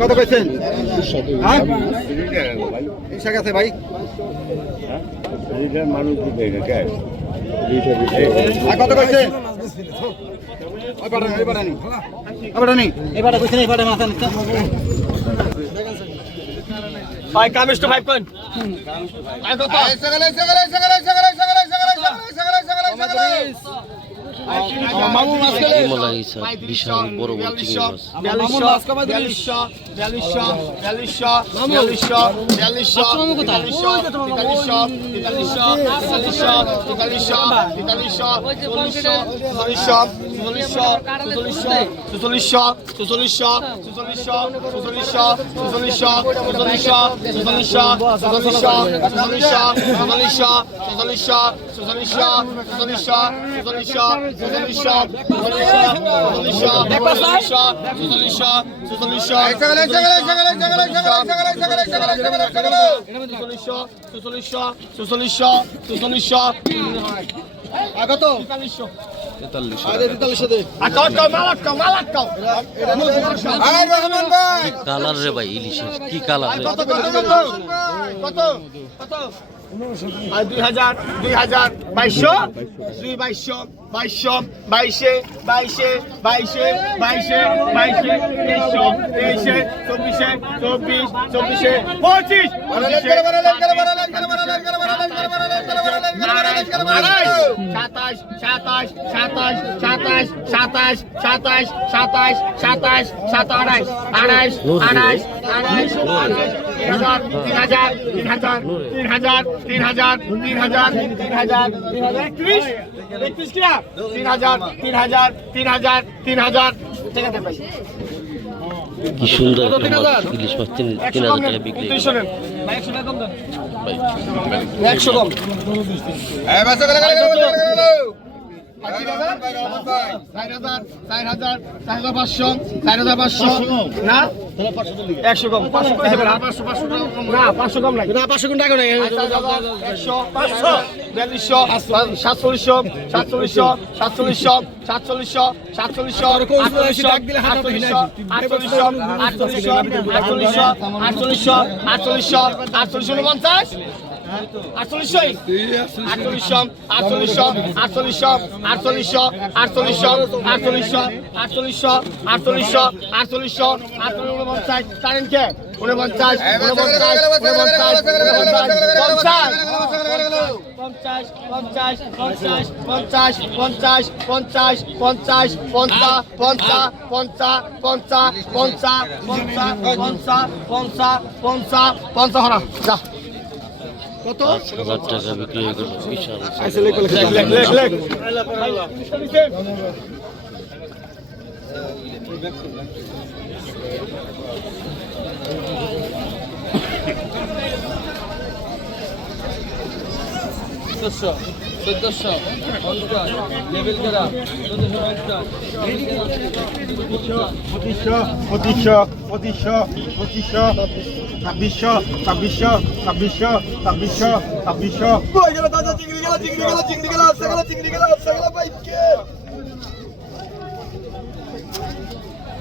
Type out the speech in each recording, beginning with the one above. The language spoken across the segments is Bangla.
কত কইছেন আছে ভাই কত কইছেন ভাই কামিষ্ট ভাই কোন ভাই কত সকালে সকালে সকালে সকালে সকালে সকালে হিমলাইসা বিশাল বড় বড় চিংড়ি মাছ চৌচল্লিশ কি কালার রে ভাই ইলিশের কি কালার রে কত কত দুই হাজার দুই হাজার বাইশশো দুই বাইশশো বাইশশো বাইশে বাইশে বাইশে বাইশে বাইশে তেইশশো তেইশে চব্বিশে চব্বিশ চব্বিশে পঁচিশ পঁচিশে সাতাশ সাতাশ সাতাশ সাতাশ সাতাশ সাতাশ সাতাশ সাতাশ সাত আড়াইশ আড়াইশ আড়াইশ আড়াইশ তিন হাজার তিন হাজার তিন হাজার তিন হাজার তিন হাজার তিন হাজার তিন হাজার একত্রিশ একত্রিশ কিনা তিন হাজার তিন হাজার তিন হাজার তিন হাজার ঠিক আছে ভাই কি সুন্দর ইলিশ মাছ তিন তিন হাজার টাকা বিক্রি একশো কম একশো কম। পাঁচশো কম। লাগে না পাঁচশো কোন টাকা লাগে একশো পাঁচশো। বিয়াল্লিশশো সাতচল্লিশশো সাতচল্লিশশো সাতচল্লিশশো সাতচল্লিশশো সাতচল্লিশশো আটচল্লিশশো আটচল্লিশশো আটচল্লিশশো আটচল্লিশশো আটচল্লিশশো আটচল্লিশশো আটচল্লিশশো পঞ্চাশ আটচল্লিশশো আটচল্লিশশো আটচল্লিশশো আটচল্লিশশো আটচল্লিশশো আটচল্লিশশো আটচল্লিশশো আটচল্লিশশো আটচল্লিশশো আটচল্লিশশো আটচল্লিশ উনপঞ্চাশ জানেন কে উনপঞ্চাশ উনপঞ্চাশ উনপঞ্চাশ উনপঞ্চাশ পঞ্চাশ পঞ্চাশ পঞ্চাশ পঞ্চাশ পঞ্চাশ পঞ্চাশ পঞ্চাশ পঞ্চা পঞ্চা পঞ্চা পঞ্চা পঞ্চা পঞ্চা পঞ্চা পঞ্চা পঞ্চা হরা যা কত? হাজার টাকা বিক্রি হয়ে গেল। বিশাল। লেখ লেখ লেখ। চোদ্দশো চোদ্দশো পঞ্চাশ লেবেল করা চোদ্দশো পঞ্চাশ পঁচিশশো পঁচিশশো পঁচিশশো পঁচিশশো ছাব্বিশশো ছাব্বিশশো ছাব্বিশশো ছাব্বিশশো ছাব্বিশশো। চিংড়ি গেল চিংড়ি গেল চিংড়ি গেল চিংড়ি গেল চিংড়ি গেল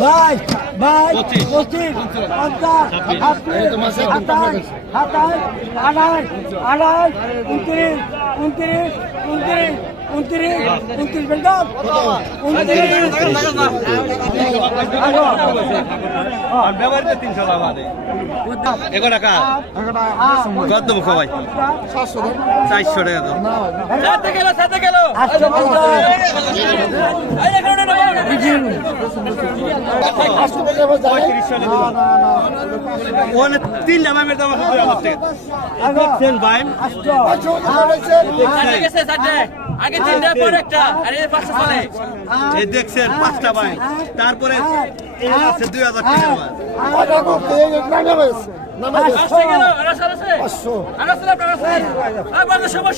বাইশ বাইশ পঁচিশ পঞ্চাশ সাতাশ সাতাশ আঠাশ আঠাশ উনত্রিশ উনত্রিশ উনত্রিশ। উনত্রিশ উনত্রিশ তিনশো টাকা এগো টাকা কত মুখ ভাই চারশো টাকা তো গেল সাথে গেল তিন জামাইয়ের দাম আছে ভাই আগে তিনটা পরে একটা। আর পাঁচটা চলে। এই দেখছেন পাঁচটা ভাই তারপরে আছে দুই হাজার টাকা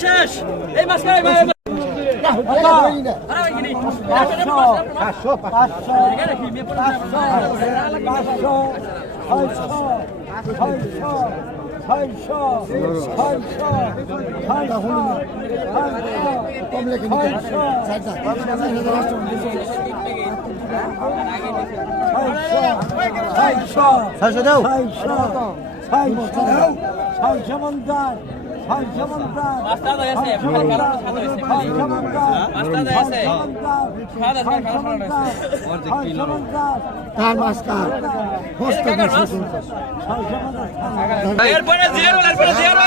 শেষ। এই মাস পাঁচশো পাঁচশো ছয়শো দাও ছয়শো ছয়শো এরপরে জিয়ারো এরপরে জিয়ারো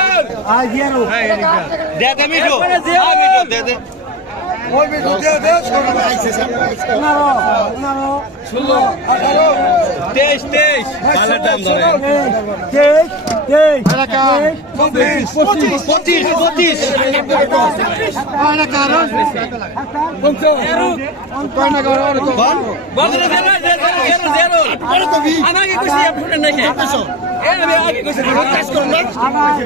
আর জিয়ারো দে দে মিঠু দে দে তেইশ তেইশ দাম ধরে তেইশ তেইশ পঁচিশ পঁচিশ পঁচিশ জিয়ারো আমাকে